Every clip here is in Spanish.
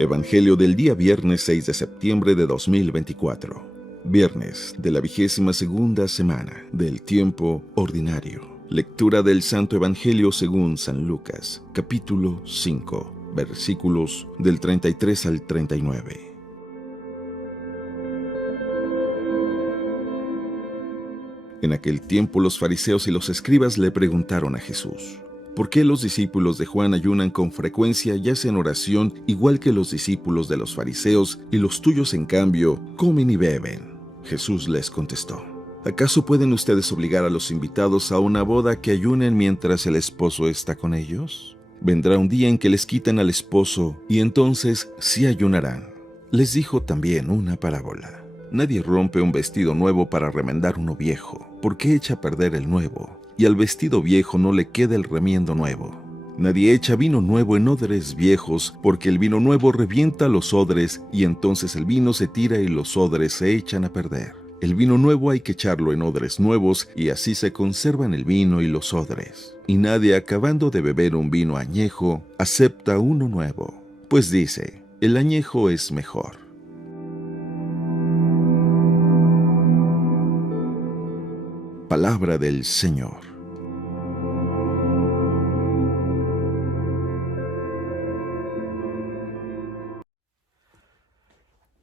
Evangelio del día viernes 6 de septiembre de 2024. Viernes de la 22ª semana del tiempo ordinario. Lectura del Santo Evangelio según San Lucas, capítulo 5, versículos del 33 al 39. En aquel tiempo los fariseos y los escribas le preguntaron a Jesús: ¿por qué los discípulos de Juan ayunan con frecuencia y hacen oración igual que los discípulos de los fariseos, y los tuyos en cambio comen y beben? Jesús les contestó: ¿acaso pueden ustedes obligar a los invitados a una boda que ayunen mientras el esposo está con ellos? Vendrá un día en que les quitan al esposo, y entonces sí ayunarán. Les dijo también una parábola. Nadie rompe un vestido nuevo para remendar uno viejo, porque echa a perder el nuevo, y al vestido viejo no le queda el remiendo nuevo. Nadie echa vino nuevo en odres viejos, porque el vino nuevo revienta los odres, y entonces el vino se tira y los odres se echan a perder. El vino nuevo hay que echarlo en odres nuevos, y así se conservan el vino y los odres. Y nadie, acabando de beber un vino añejo, acepta uno nuevo, pues dice: el añejo es mejor. Palabra del Señor.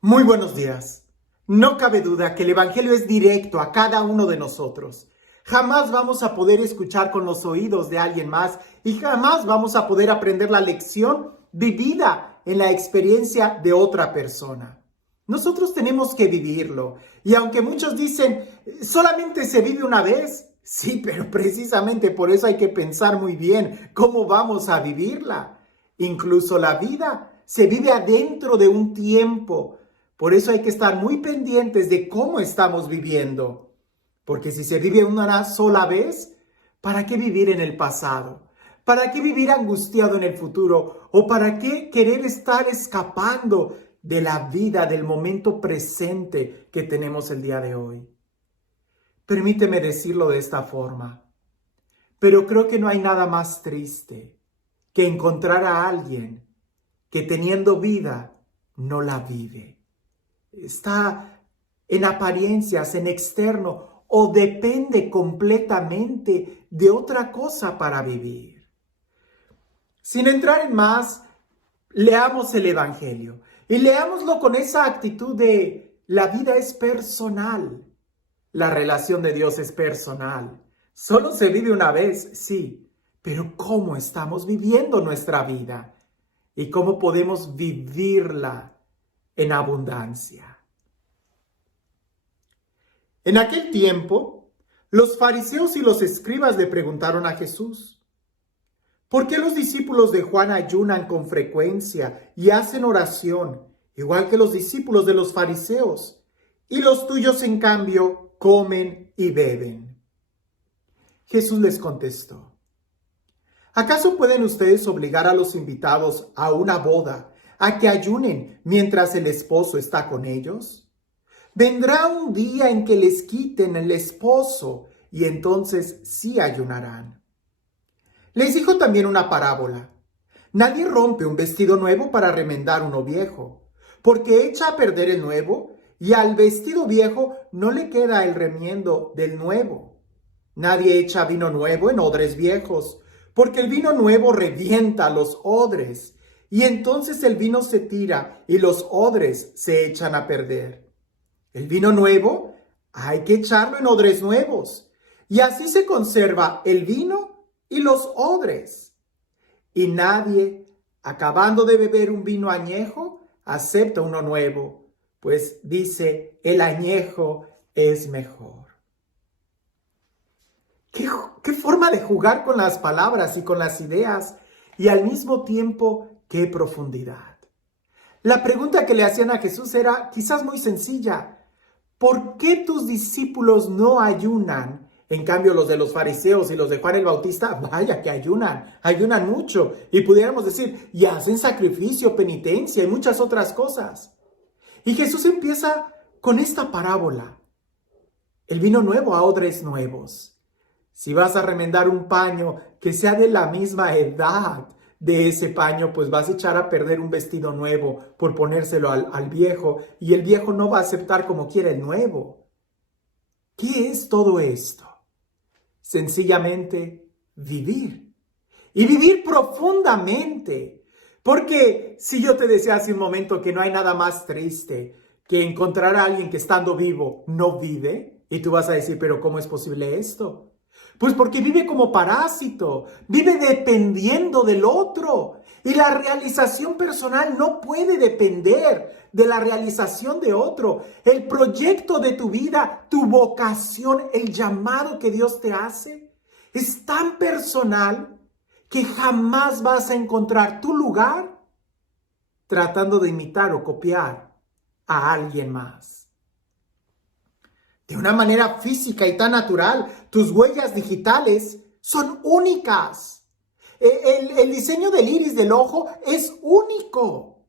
Muy buenos días. No cabe duda que el Evangelio es directo a cada uno de nosotros. Jamás vamos a poder escuchar con los oídos de alguien más y jamás vamos a poder aprender la lección vivida en la experiencia de otra persona. Nosotros tenemos que vivirlo. Y aunque muchos dicen, solamente se vive una vez, sí, pero precisamente por eso hay que pensar muy bien cómo vamos a vivirla. Incluso la vida se vive adentro de un tiempo. Por eso hay que estar muy pendientes de cómo estamos viviendo. Porque si se vive una sola vez, ¿para qué vivir en el pasado? ¿Para qué vivir angustiado en el futuro? ¿O para qué querer estar escapando de la vida, del momento presente que tenemos el día de hoy? Permíteme decirlo de esta forma, pero creo que no hay nada más triste que encontrar a alguien que teniendo vida no la vive. Está en apariencias, en externo, o depende completamente de otra cosa para vivir. Sin entrar en más, leamos el Evangelio y leámoslo con esa actitud de la vida es personal. La relación de Dios es personal. Solo se vive una vez, sí, pero ¿cómo estamos viviendo nuestra vida? ¿Y cómo podemos vivirla en abundancia? En aquel tiempo, los fariseos y los escribas le preguntaron a Jesús: ¿por qué los discípulos de Juan ayunan con frecuencia y hacen oración, igual que los discípulos de los fariseos, y los tuyos, en cambio, comen y beben? Jesús les contestó: ¿acaso pueden ustedes obligar a los invitados a una boda a que ayunen mientras el esposo está con ellos? Vendrá un día en que les quiten el esposo y entonces sí ayunarán. Les dijo también una parábola. Nadie rompe un vestido nuevo para remendar uno viejo, porque echa a perder el nuevo y al vestido viejo no le queda el remiendo del nuevo. Nadie echa vino nuevo en odres viejos, porque el vino nuevo revienta los odres, y entonces el vino se tira y los odres se echan a perder. El vino nuevo hay que echarlo en odres nuevos, y así se conserva el vino y los odres. Y nadie, acabando de beber un vino añejo, acepta uno nuevo, pues dice: el añejo es mejor. ¿Qué forma de jugar con las palabras y con las ideas? Y al mismo tiempo, qué profundidad. La pregunta que le hacían a Jesús era quizás muy sencilla: ¿por qué tus discípulos no ayunan? En cambio, los de los fariseos y los de Juan el Bautista, vaya que ayunan mucho. Y pudiéramos decir, y hacen sacrificio, penitencia y muchas otras cosas. Y Jesús empieza con esta parábola: el vino nuevo a odres nuevos. Si vas a remendar un paño, que sea de la misma edad, de ese paño, pues vas a echar a perder un vestido nuevo por ponérselo al viejo, y el viejo no va a aceptar como quiera el nuevo. ¿Qué es todo esto? Sencillamente vivir. Y vivir profundamente. Porque si yo te decía hace un momento que no hay nada más triste que encontrar a alguien que estando vivo no vive, y tú vas a decir, pero ¿cómo es posible esto? Pues porque vive como parásito, vive dependiendo del otro. Y la realización personal no puede depender de la realización de otro. El proyecto de tu vida, tu vocación, el llamado que Dios te hace, es tan personal que jamás vas a encontrar tu lugar tratando de imitar o copiar a alguien más. De una manera física y tan natural, tus huellas digitales son únicas. El diseño del iris del ojo es único.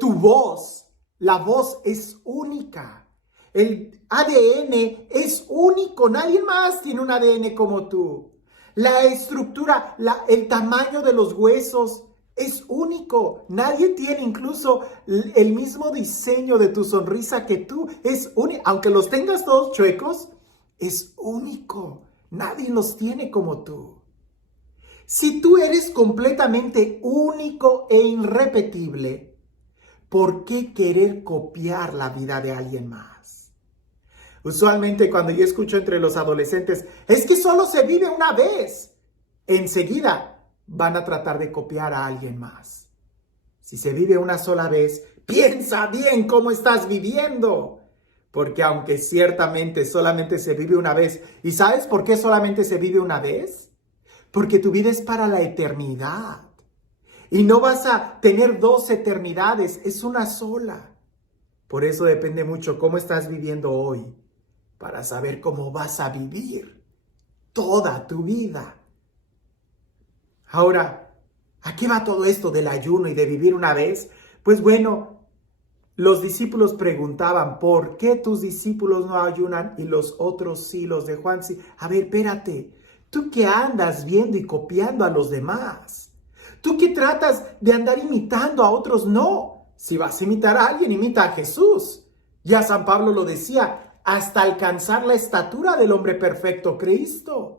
Tu voz, la voz es única. El ADN es único. Nadie más tiene un ADN como tú. La estructura, el tamaño de los huesos es único. Nadie tiene incluso el mismo diseño de tu sonrisa que tú. Es único. Aunque los tengas todos chuecos, es único. Nadie los tiene como tú. Si tú eres completamente único e irrepetible, ¿por qué querer copiar la vida de alguien más? Usualmente cuando yo escucho entre los adolescentes, es que solo se vive una vez, enseguida van a tratar de copiar a alguien más. Si se vive una sola vez, piensa bien cómo estás viviendo. Porque aunque ciertamente solamente se vive una vez, ¿y sabes por qué solamente se vive una vez? Porque tu vida es para la eternidad. Y no vas a tener dos eternidades, es una sola. Por eso depende mucho cómo estás viviendo hoy, para saber cómo vas a vivir toda tu vida. Ahora, ¿a qué va todo esto del ayuno y de vivir una vez? Pues bueno, los discípulos preguntaban, ¿por qué tus discípulos no ayunan y los otros sí, los de Juan sí? A ver, espérate, ¿tú qué andas viendo y copiando a los demás? ¿Tú qué tratas de andar imitando a otros? No, si vas a imitar a alguien, imita a Jesús. Ya San Pablo lo decía, hasta alcanzar la estatura del hombre perfecto, Cristo.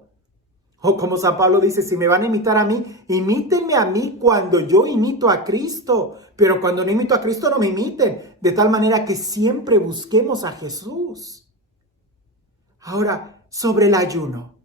O como San Pablo dice, si me van a imitar a mí, imítenme a mí cuando yo imito a Cristo. Pero cuando no imito a Cristo, no me imiten. De tal manera que siempre busquemos a Jesús. Ahora, sobre el ayuno.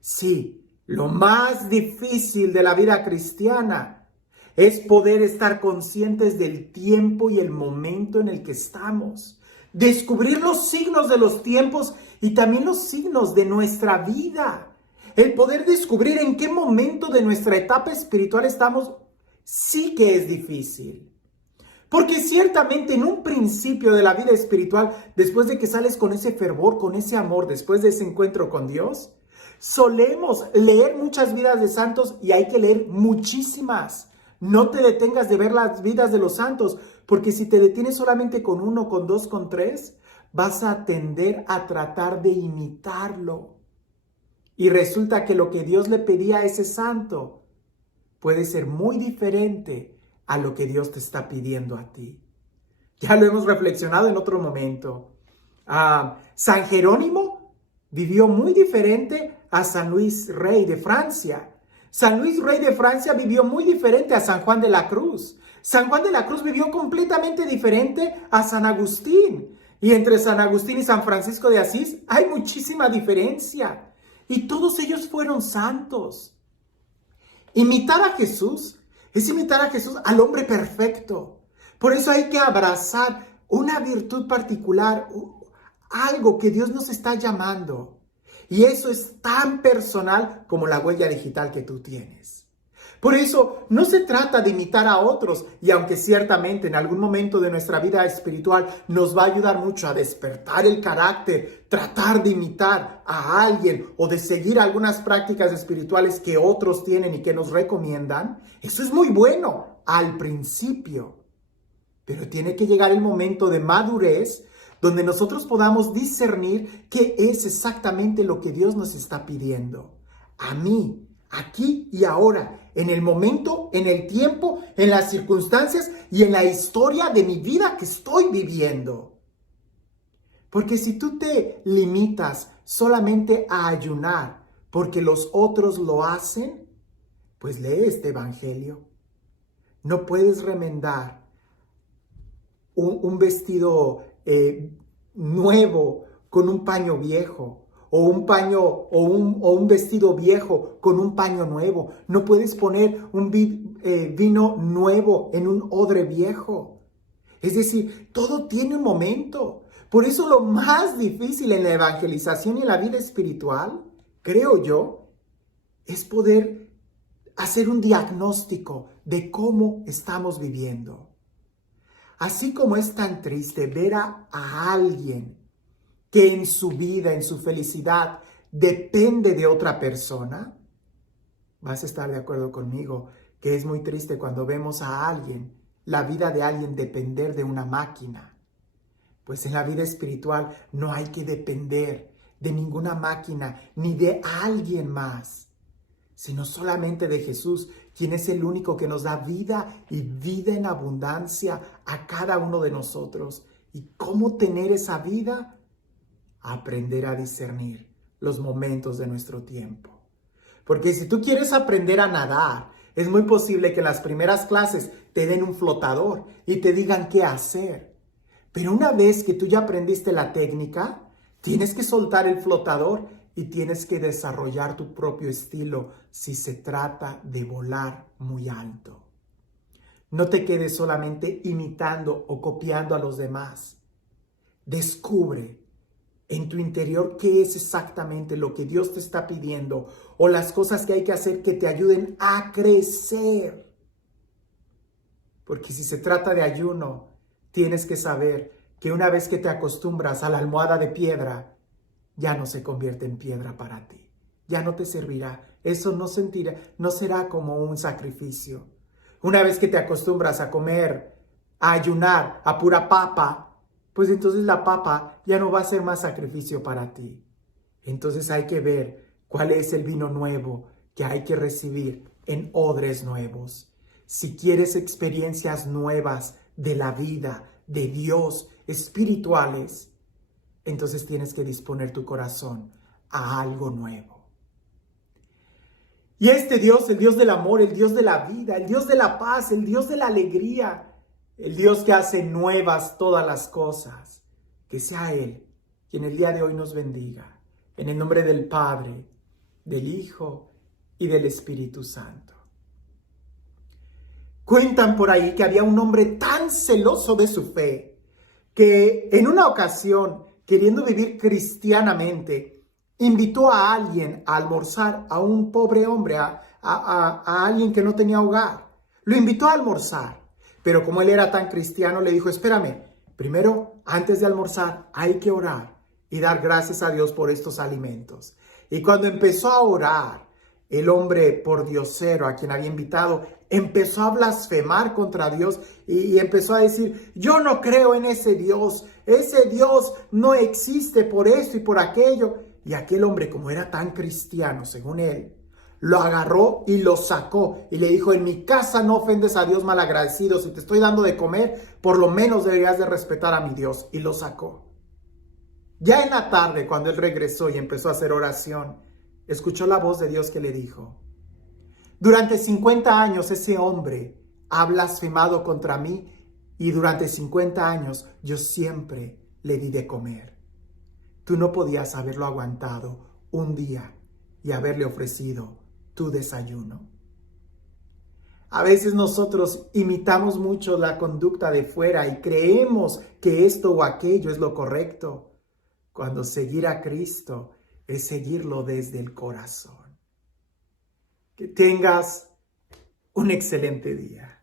Sí, lo más difícil de la vida cristiana es poder estar conscientes del tiempo y el momento en el que estamos. Descubrir los signos de los tiempos y también los signos de nuestra vida. El poder descubrir en qué momento de nuestra etapa espiritual estamos, sí que es difícil. Porque ciertamente en un principio de la vida espiritual, después de que sales con ese fervor, con ese amor, después de ese encuentro con Dios, solemos leer muchas vidas de santos y hay que leer muchísimas. No te detengas de ver las vidas de los santos, porque si te detienes solamente con uno, con dos, con tres, vas a tender a tratar de imitarlo. Y resulta que lo que Dios le pedía a ese santo puede ser muy diferente a lo que Dios te está pidiendo a ti. Ya lo hemos reflexionado en otro momento. San Jerónimo vivió muy diferente a San Luis Rey de Francia. San Luis Rey de Francia vivió muy diferente a San Juan de la Cruz. San Juan de la Cruz vivió completamente diferente a San Agustín. Y entre San Agustín y San Francisco de Asís hay muchísima diferencia. Y todos ellos fueron santos. Imitar a Jesús es imitar a Jesús, al hombre perfecto. Por eso hay que abrazar una virtud particular, algo que Dios nos está llamando. Y eso es tan personal como la huella digital que tú tienes. Por eso no se trata de imitar a otros, y aunque ciertamente en algún momento de nuestra vida espiritual nos va a ayudar mucho a despertar el carácter, tratar de imitar a alguien o de seguir algunas prácticas espirituales que otros tienen y que nos recomiendan, eso es muy bueno al principio. Pero tiene que llegar el momento de madurez donde nosotros podamos discernir qué es exactamente lo que Dios nos está pidiendo. A mí, aquí y ahora, en el momento, en el tiempo, en las circunstancias y en la historia de mi vida que estoy viviendo. Porque si tú te limitas solamente a ayunar porque los otros lo hacen, pues lee este evangelio. No puedes remendar un vestido nuevo con un paño viejo, o un vestido viejo con un paño nuevo. No puedes poner un vino nuevo en un odre viejo. Es decir, todo tiene un momento. Por eso lo más difícil en la evangelización y en la vida espiritual, creo yo, es poder hacer un diagnóstico de cómo estamos viviendo. Así como es tan triste ver a alguien que en su vida, en su felicidad, depende de otra persona, vas a estar de acuerdo conmigo que es muy triste cuando vemos a alguien, la vida de alguien depender de una máquina. Pues en la vida espiritual no hay que depender de ninguna máquina ni de alguien más, sino solamente de Jesús, quien es el único que nos da vida y vida en abundancia a cada uno de nosotros. ¿Y cómo tener esa vida? Aprender a discernir los momentos de nuestro tiempo. Porque si tú quieres aprender a nadar, es muy posible que en las primeras clases te den un flotador y te digan qué hacer. Pero una vez que tú ya aprendiste la técnica, tienes que soltar el flotador y tienes que desarrollar tu propio estilo si se trata de volar muy alto. No te quedes solamente imitando o copiando a los demás. Descubre en tu interior qué es exactamente lo que Dios te está pidiendo o las cosas que hay que hacer que te ayuden a crecer. Porque si se trata de ayuno, tienes que saber que una vez que te acostumbras a la almohada de piedra, ya no se convierte en piedra para ti. Ya no te servirá. Eso no será como un sacrificio. Una vez que te acostumbras a comer, a ayunar, a pura papa, pues entonces la papa ya no va a ser más sacrificio para ti. Entonces hay que ver cuál es el vino nuevo que hay que recibir en odres nuevos. Si quieres experiencias nuevas de la vida, de Dios, espirituales, entonces tienes que disponer tu corazón a algo nuevo. Y este Dios, el Dios del amor, el Dios de la vida, el Dios de la paz, el Dios de la alegría, el Dios que hace nuevas todas las cosas, que sea Él quien el día de hoy nos bendiga. En el nombre del Padre, del Hijo y del Espíritu Santo. Cuentan por ahí que había un hombre tan celoso de su fe que en una ocasión, queriendo vivir cristianamente, invitó a alguien a almorzar, a un pobre hombre, a alguien que no tenía hogar. Lo invitó a almorzar, pero como él era tan cristiano, le dijo, espérame, primero, antes de almorzar, hay que orar y dar gracias a Dios por estos alimentos. Y cuando empezó a orar, el hombre pordiosero a quien había invitado empezó a blasfemar contra Dios y empezó a decir, yo no creo en ese Dios no existe por esto y por aquello. Y aquel hombre, como era tan cristiano, según él, lo agarró y lo sacó y le dijo, en mi casa no ofendes a Dios malagradecido, si te estoy dando de comer, por lo menos deberías de respetar a mi Dios. Y lo sacó. Ya en la tarde, cuando él regresó y empezó a hacer oración, escuchó la voz de Dios que le dijo, durante 50 años ese hombre ha blasfemado contra mí y durante 50 años yo siempre le di de comer. Tú no podías haberlo aguantado un día y haberle ofrecido tu desayuno. A veces nosotros imitamos mucho la conducta de fuera y creemos que esto o aquello es lo correcto, cuando seguir a Cristo es seguirlo desde el corazón. Que tengas un excelente día.